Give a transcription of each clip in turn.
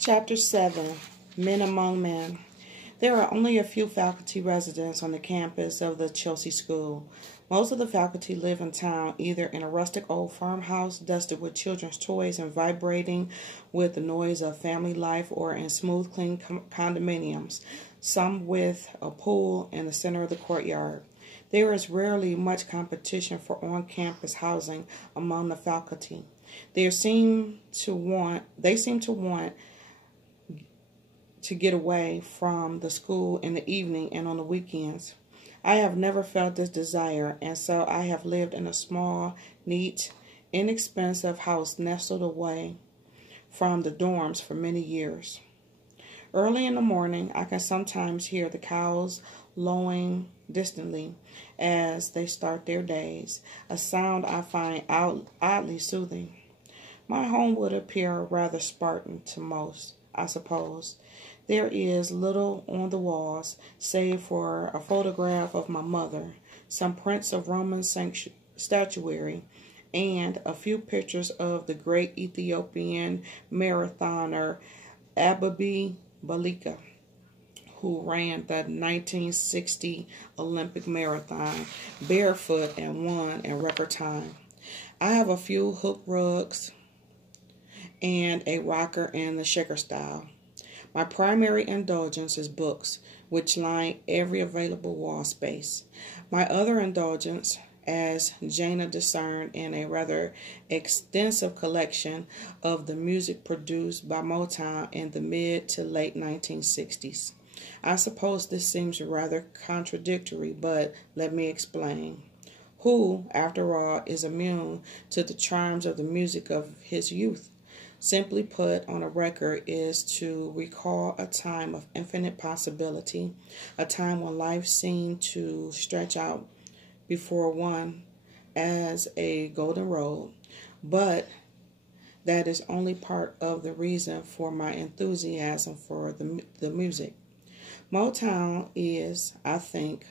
Chapter 7 Men Among Men. There are only a few faculty residents on the campus of the Chelsea School. Most of the faculty live in town, either in a rustic old farmhouse dusted with children's toys and vibrating with the noise of family life, or in smooth, clean condominiums, some with a pool in the center of the courtyard. There is rarely much competition for on-campus housing among the faculty. They seem to want to get away from the school in the evening and on the weekends. I have never felt this desire, and so I have lived in a small, neat, inexpensive house nestled away from the dorms for many years. Early in the morning, I can sometimes hear the cows lowing distantly as they start their days, a sound I find oddly soothing. My home would appear rather Spartan to most, I suppose. There is little on the walls, save for a photograph of my mother, some prints of Roman statuary, and a few pictures of the great Ethiopian marathoner Ababi Balika, who ran the 1960 Olympic marathon barefoot and won in record time. I have a few hook rugs and a rocker in the shaker style. My primary indulgence is books, which line every available wall space. My other indulgence, as Jana discerned in a rather extensive collection of the music produced by Motown in the mid to late 1960s. I suppose this seems rather contradictory, but let me explain. Who, after all, is immune to the charms of the music of his youth? Simply put on a record is to recall a time of infinite possibility, a time when life seemed to stretch out before one as a golden road. But that is only part of the reason for my enthusiasm for the music. Motown is, I think,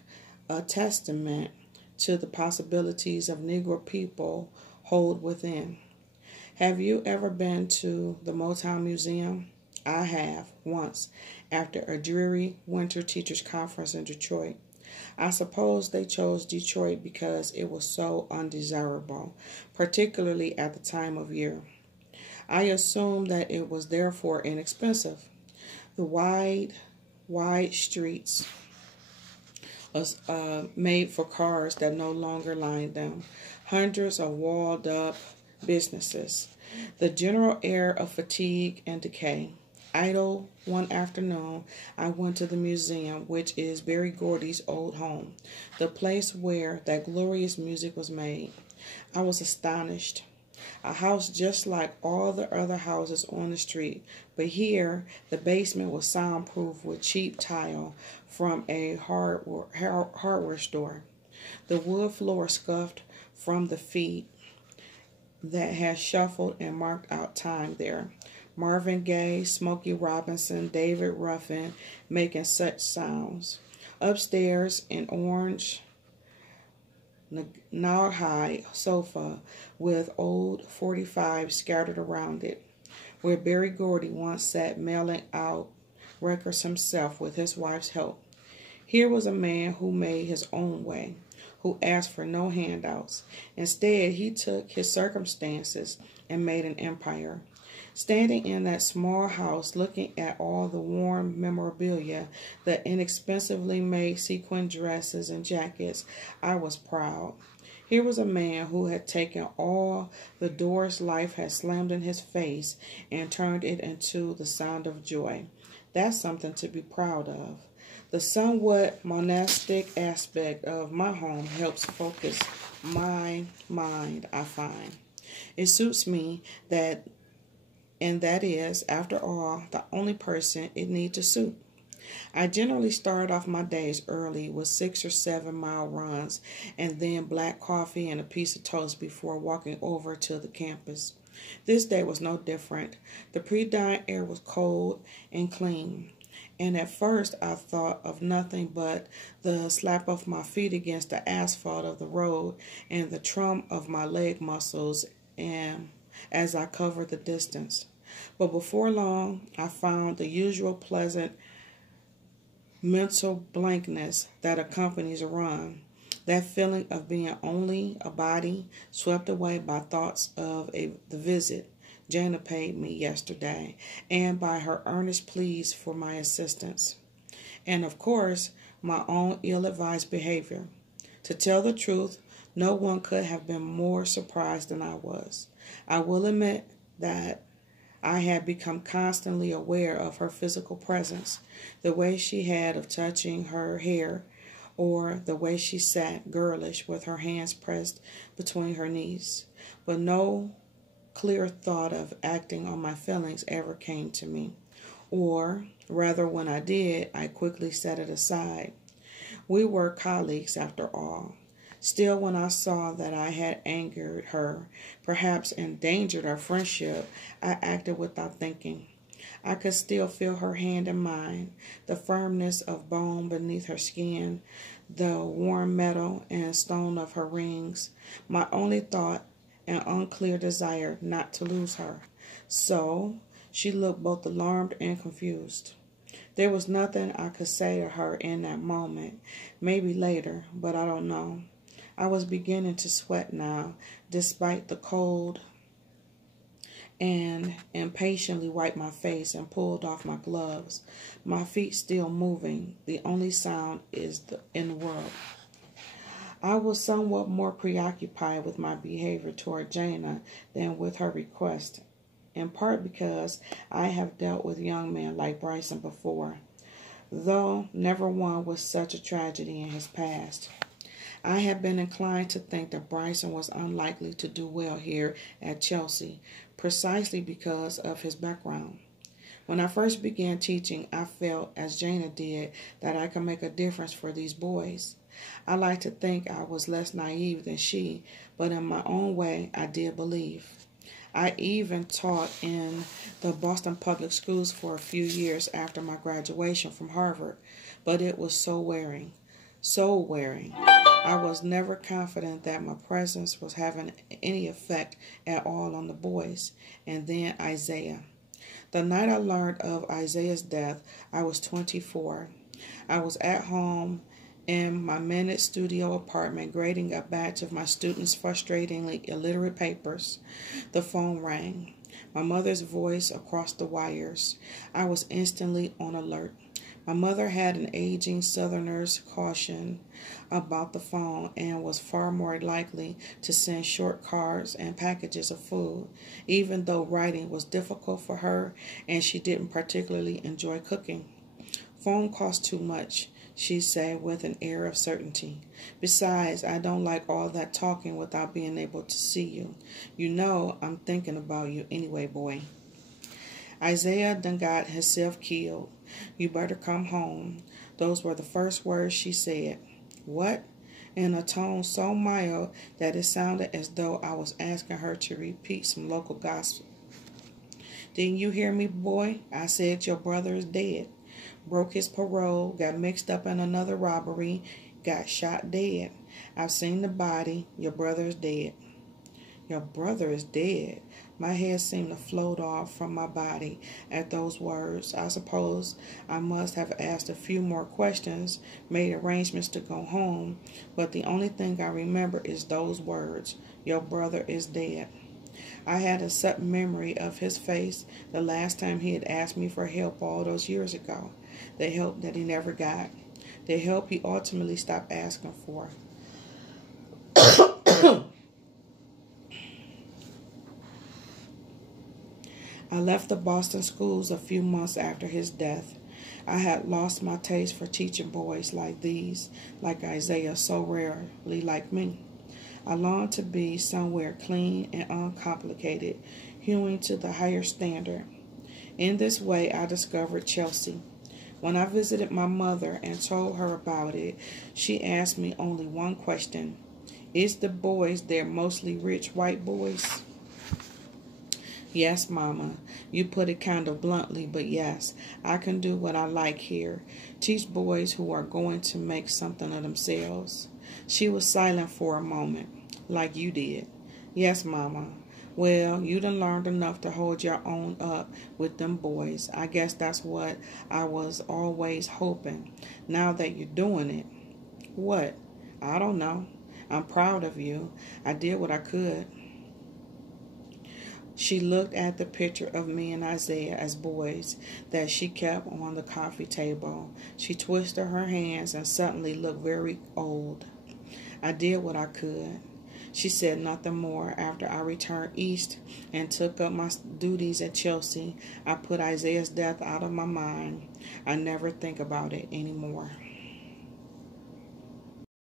a testament to the possibilities of Negro people hold within. Have you ever been to the Motown Museum? I have, once, after a dreary winter teachers' conference in Detroit. I suppose they chose Detroit because it was so undesirable, particularly at the time of year. I assume that it was therefore inexpensive. The wide streets made for cars that no longer lined them, hundreds of walled-up businesses, the general air of fatigue and decay. Idle one afternoon, I went to the museum, which is Berry Gordy's old home, the place where that glorious music was made. I was astonished. A house just like all the other houses on the street, but here the basement was soundproof with cheap tile from a hardware store. The wood floor scuffed from the feet that had shuffled and marked out time there. Marvin Gaye, Smokey Robinson, David Ruffin making such sounds. Upstairs, an orange Naughai sofa with old 45 scattered around it, where Berry Gordy once sat mailing out records himself with his wife's help. Here was a man who made his own way, who asked for no handouts. Instead, he took his circumstances and made an empire. Standing in that small house, looking at all the warm memorabilia, the inexpensively made sequin dresses and jackets, I was proud. Here was a man who had taken all the doors life had slammed in his face and turned it into the sound of joy. That's something to be proud of. The somewhat monastic aspect of my home helps focus my mind, I find. It suits me and that is, after all, the only person it needs to suit. I generally start off my days early with 6 or 7 mile runs and then black coffee and a piece of toast before walking over to the campus. This day was no different. The pre-dawn air was cold and clean, and at first I thought of nothing but the slap of my feet against the asphalt of the road and the trum of my leg muscles and as I covered the distance. But before long, I found the usual pleasant mental blankness that accompanies a run. That feeling of being only a body swept away by thoughts of the visit Jana paid me yesterday and by her earnest pleas for my assistance. And of course, my own ill-advised behavior. To tell the truth, no one could have been more surprised than I was. I will admit that I had become constantly aware of her physical presence, the way she had of touching her hair, or the way she sat girlish with her hands pressed between her knees. But no clear thought of acting on my feelings ever came to me. Or, rather, when I did, I quickly set it aside. We were colleagues after all. Still, when I saw that I had angered her, perhaps endangered our friendship, I acted without thinking. I could still feel her hand in mine, the firmness of bone beneath her skin, the warm metal and stone of her rings. My only thought, an unclear desire not to lose her. So, she looked both alarmed and confused. There was nothing I could say to her in that moment, maybe later, but I don't know. I was beginning to sweat now, despite the cold, and impatiently wiped my face and pulled off my gloves, my feet still moving, the only sound in the world. I was somewhat more preoccupied with my behavior toward Jana than with her request, in part because I have dealt with young men like Bryson before, though never one with such a tragedy in his past. I had been inclined to think that Bryson was unlikely to do well here at Chelsea, precisely because of his background. When I first began teaching, I felt, as Jana did, that I could make a difference for these boys. I like to think I was less naive than she, but in my own way, I did believe. I even taught in the Boston public schools for a few years after my graduation from Harvard, but it was so wearing. I was never confident that my presence was having any effect at all on the boys. And then Isaiah. The night I learned of Isaiah's death, I was 24. I was at home in my minute studio apartment grading a batch of my students' frustratingly illiterate papers. The phone rang. My mother's voice across the wires. I was instantly on alert. My mother had an aging Southerner's caution about the phone and was far more likely to send short cards and packages of food, even though writing was difficult for her and she didn't particularly enjoy cooking. Phone costs too much, she said with an air of certainty. Besides, I don't like all that talking without being able to see you. You know I'm thinking about you anyway, boy. Isaiah done got himself killed. You better come home. Those were the first words she said. What? In a tone so mild that it sounded as though I was asking her to repeat some local gossip. Didn't you hear me, boy? I said your brother is dead. Broke his parole, got mixed up in another robbery, got shot dead. I've seen the body. Your brother is dead. Your brother is dead. My head seemed to float off from my body at those words. I suppose I must have asked a few more questions, made arrangements to go home, but the only thing I remember is those words, your brother is dead. I had a sudden memory of his face the last time he had asked me for help all those years ago, the help that he never got, the help he ultimately stopped asking for. I left the Boston schools a few months after his death. I had lost my taste for teaching boys like these, like Isaiah, so rarely like me. I longed to be somewhere clean and uncomplicated, hewing to the higher standard. In this way, I discovered Chelsea. When I visited my mother and told her about it, she asked me only one question. Is the boys there mostly rich white boys? Yes, Mama. You put it kind of bluntly, but yes, I can do what I like here. Teach boys who are going to make something of themselves. She was silent for a moment, like you did. Yes, Mama. Well, you done learned enough to hold your own up with them boys. I guess that's what I was always hoping. Now that you're doing it. What? I don't know. I'm proud of you. I did what I could. She looked at the picture of me and Isaiah as boys that she kept on the coffee table. She twisted her hands and suddenly looked very old. I did what I could. She said nothing more. After I returned east and took up my duties at Chelsea, I put Isaiah's death out of my mind. I never think about it anymore.